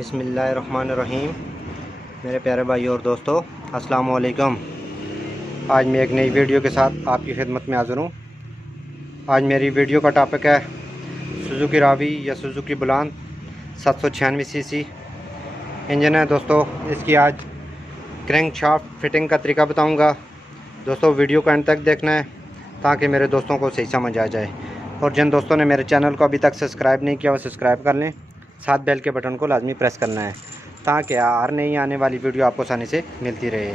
बिस्मिल्लाहिर्रहमानिर्रहीम। मेरे प्यारे भाई और दोस्तों, अस्सलाम वालेकुम। आज मैं एक नई वीडियो के साथ आपकी खिदमत में हाज़िर हूँ। आज मेरी वीडियो का टॉपिक है सुजुकी रावी या सुजुकी बुलान 796 सीसी इंजन है दोस्तों। इसकी आज क्रैंक शाफ्ट फिटिंग का तरीका बताऊँगा दोस्तों। वीडियो को एंड तक देखना है ताकि मेरे दोस्तों को सही समझ आ जाए। और जिन दोस्तों ने मेरे चैनल को अभी तक सब्सक्राइब नहीं किया वो सब्सक्राइब कर लें, साथ बेल के बटन को लाजमी प्रेस करना है ताकि हर नई आने वाली वीडियो आपको आसानी से मिलती रहे।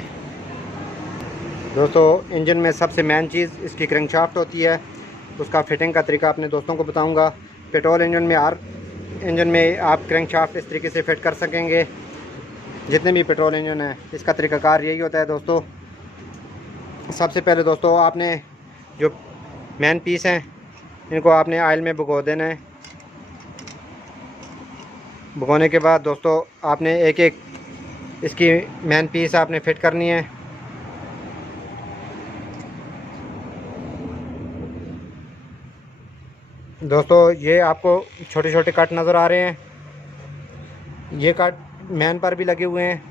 दोस्तों, इंजन में सबसे मेन चीज़ इसकी क्रैंकशाफ्ट होती है। उसका फिटिंग का तरीका अपने दोस्तों को बताऊंगा। पेट्रोल इंजन में हर इंजन में आप क्रैंकशाफ्ट इस तरीके से फिट कर सकेंगे। जितने भी पेट्रोल इंजन है इसका तरीकाकार यही होता है दोस्तों। सबसे पहले दोस्तों, आपने जो मेन पीस हैं इनको आपने ऑयल में भिगो देना है। भिगोने के बाद दोस्तों आपने एक एक इसकी मेन पीस आपने फिट करनी है। दोस्तों, ये आपको छोटे छोटे कट नज़र आ रहे हैं। ये कट मेन पर भी लगे हुए हैं,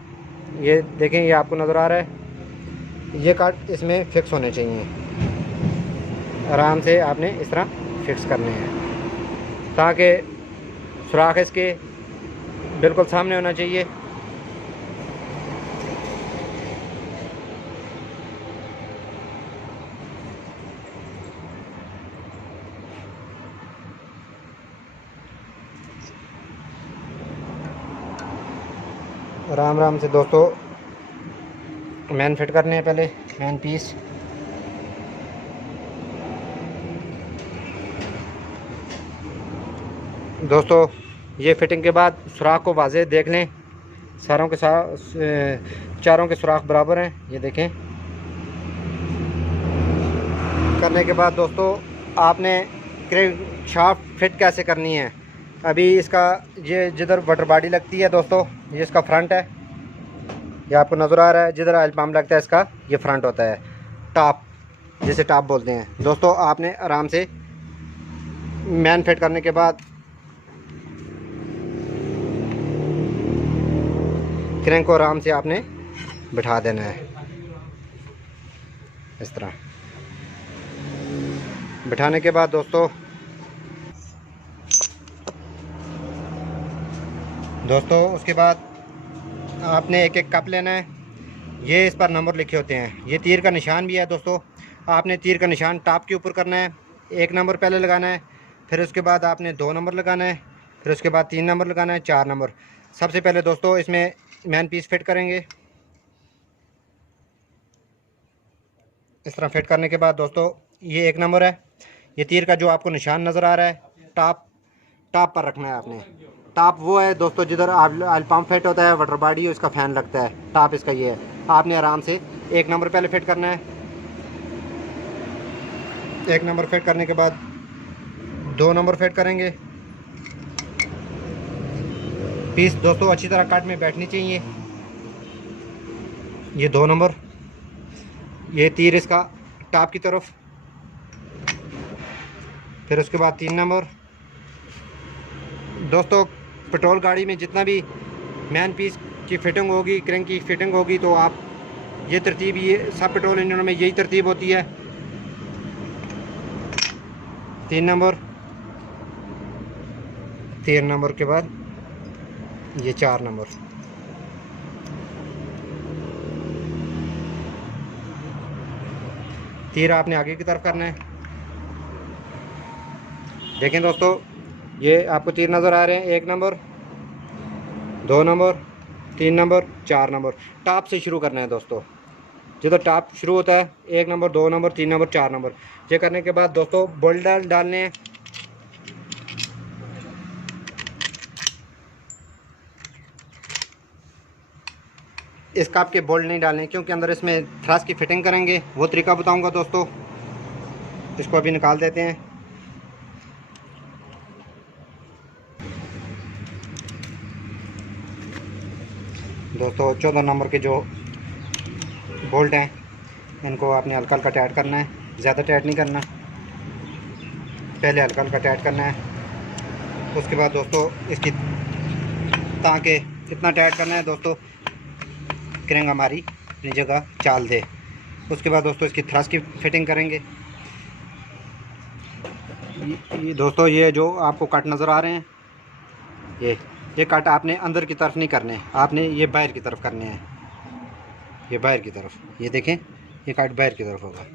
ये देखें, ये आपको नज़र आ रहा है। ये कट इसमें फिक्स होने चाहिए। आराम से आपने इस तरह फिक्स करने हैं ताकि सुराख इसके बिल्कुल सामने होना चाहिए। आराम आराम से दोस्तों मैन फिट करने हैं। पहले मैन पीस दोस्तों, ये फिटिंग के बाद सुराख को वाज़े देख लें। सारों के चारों के सुराख बराबर हैं, ये देखें। करने के बाद दोस्तों आपने क्रैंक शाफ्ट फिट कैसे करनी है। अभी इसका ये जिधर वाटर बॉडी लगती है दोस्तों, ये इसका फ्रंट है, ये आपको नज़र आ रहा है। जिधर ऑयल पम्प लगता है इसका ये फ्रंट होता है, टॉप, जिसे टॉप बोलते हैं दोस्तों। आपने आराम से मैन फिट करने के बाद क्रैंक को आराम से आपने बिठा देना है। इस तरह बिठाने के बाद दोस्तों उसके बाद आपने एक एक कप लेना है। ये इस पर नंबर लिखे होते हैं। ये तीर का निशान भी है दोस्तों। आपने तीर का निशान टॉप के ऊपर करना है। 1 नंबर पहले लगाना है, फिर उसके बाद आपने 2 नंबर लगाना है, फिर उसके बाद 3 नंबर लगाना है, 4 नंबर। सबसे पहले दोस्तों इसमें मैन पीस फिट करेंगे। इस तरह फिट करने के बाद दोस्तों ये 1 नंबर है। ये तीर का जो आपको निशान नज़र आ रहा है, टॉप पर रखना है आपने। टॉप वो है दोस्तों जिधर ऑयल पम्प फिट होता है, वाटर बॉडी, उसका फ़ैन लगता है। टॉप इसका ये है। आपने आराम से 1 नंबर पहले फिट करना है। 1 नंबर फिट करने के बाद 2 नंबर फिट करेंगे। पीस दोस्तों अच्छी तरह कट में बैठनी चाहिए। ये 2 नंबर, ये तीर इसका टॉप की तरफ, फिर उसके बाद 3 नंबर। दोस्तों, पेट्रोल गाड़ी में जितना भी मैन पीस की फिटिंग होगी, क्रैंक की फिटिंग होगी, तो आप ये तरतीब, ये सब पेट्रोल इंजनों में यही तरतीब होती है। 3 नंबर, 3 नंबर के बाद ये 4 नंबर। तीर आपने आगे की तरफ करना है। देखें दोस्तों, ये आपको तीर नज़र आ रहे हैं। 1 number, 2 number, 3 number, 4 number. Top से शुरू करना है दोस्तों। जिधर टॉप शुरू होता है 1 नंबर, 2 नंबर, 3 नंबर, 4 नंबर। ये करने के बाद दोस्तों बोल्ट डालने हैं। इस कप के बोल्ट नहीं डालने क्योंकि अंदर इसमें थ्रस्ट की फिटिंग करेंगे, वो तरीका बताऊंगा दोस्तों। इसको अभी निकाल देते हैं। दोस्तों 14 नंबर के जो बोल्ट हैं इनको आपने हल्का हल्का टाइट करना है, ज़्यादा टाइट नहीं करना। पहले हल्का हल्का टाइट करना है। उसके बाद दोस्तों इसकी ताकि इतना टाइट करना है दोस्तों क्रेंग हमारी अपनी जगह चाल दे। उसके बाद दोस्तों इसकी थ्रस्ट की फिटिंग करेंगे। ये दोस्तों ये जो आपको कट नज़र आ रहे हैं, ये कट आपने अंदर की तरफ नहीं करने, आपने ये बाहर की तरफ करने हैं। ये बाहर की तरफ, ये देखें, ये कट बाहर की तरफ होगा।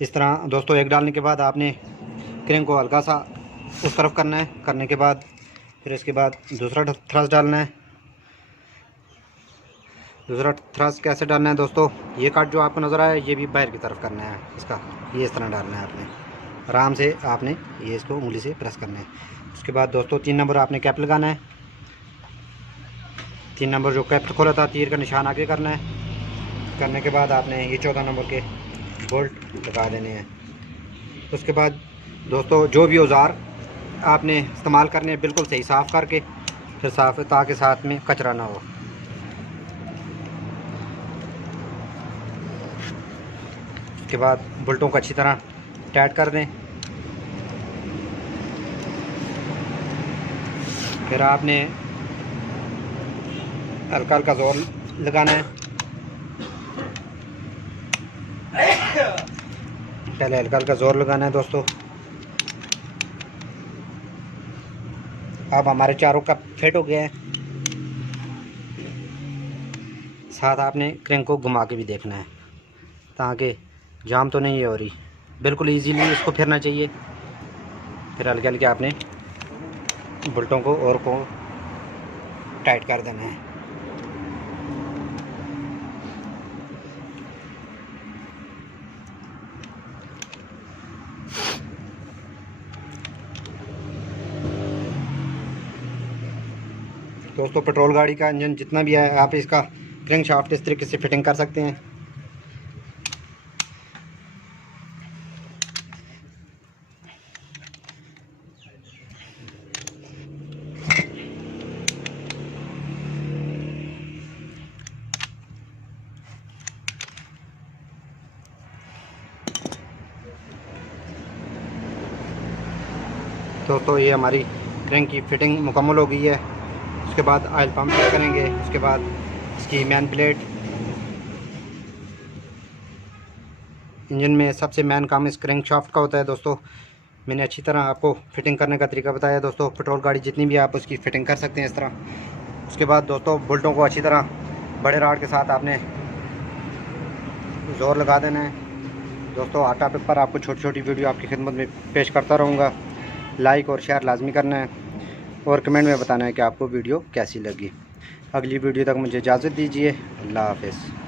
इस तरह दोस्तों एक डालने के बाद आपने क्रेंग को हल्का सा उस तरफ करना है। करने के बाद फिर इसके बाद दूसरा थ्रस्ट डालना है। दूसरा थ्रस्ट कैसे डालना है दोस्तों, ये कट जो आपको नज़र आया ये भी बाहर की तरफ करना है इसका। ये इस तरह डालना है आपने, आराम से आपने ये इसको उंगली से प्रेस करना है। उसके बाद दोस्तों 3 नंबर आपने कैप लगाना है। 3 नंबर जो कैप खोला था, तीर का निशान आगे करना है। करने के बाद आपने ये 14 नंबर के बोल्ट लगा देने हैं। उसके बाद दोस्तों जो भी औजार आपने इस्तेमाल करने हैं बिल्कुल सही साफ़ करके, फिर साफ ताकि साथ में कचरा ना हो। उसके बाद बोल्टों को अच्छी तरह टाइट कर दें। फिर आपने हल्का हल्का जोर लगाना है। पहले हल्का हल्का जोर लगाना है दोस्तों। अब हमारे चारों का फिट हो गया है। साथ आपने क्रेंक को घुमा के भी देखना है ताकि जाम तो नहीं हो रही, बिल्कुल इजीली इसको फिरना चाहिए। फिर हल्के हल्के आपने बोल्टों को और को टाइट कर देना है। दोस्तों पेट्रोल गाड़ी का इंजन जितना भी है आप इसका क्रेंक शाफ्ट इस तरीके से फिटिंग कर सकते हैं। दोस्तों ये हमारी क्रेंक की फिटिंग मुकम्मल हो गई है। उसके बाद ऑयल पंप चेक करेंगे। उसके बाद इसकी मेन प्लेट, इंजन में सबसे मेन काम इस क्रेंक शाफ्ट का होता है दोस्तों। मैंने अच्छी तरह आपको फिटिंग करने का तरीका बताया दोस्तों। पेट्रोल गाड़ी जितनी भी आप उसकी फ़िटिंग कर सकते हैं इस तरह। उसके बाद दोस्तों बोल्टों को अच्छी तरह बड़े राड के साथ आपने ज़ोर लगा देना है। दोस्तों हर टॉपिक पर आपको छोटी छोटी वीडियो आपकी खिदमत में पेश करता रहूँगा। लाइक और शेयर लाजमी करना है और कमेंट में बताना है कि आपको वीडियो कैसी लगी। अगली वीडियो तक मुझे इजाज़त दीजिए। अल्लाह हाफ़िज़।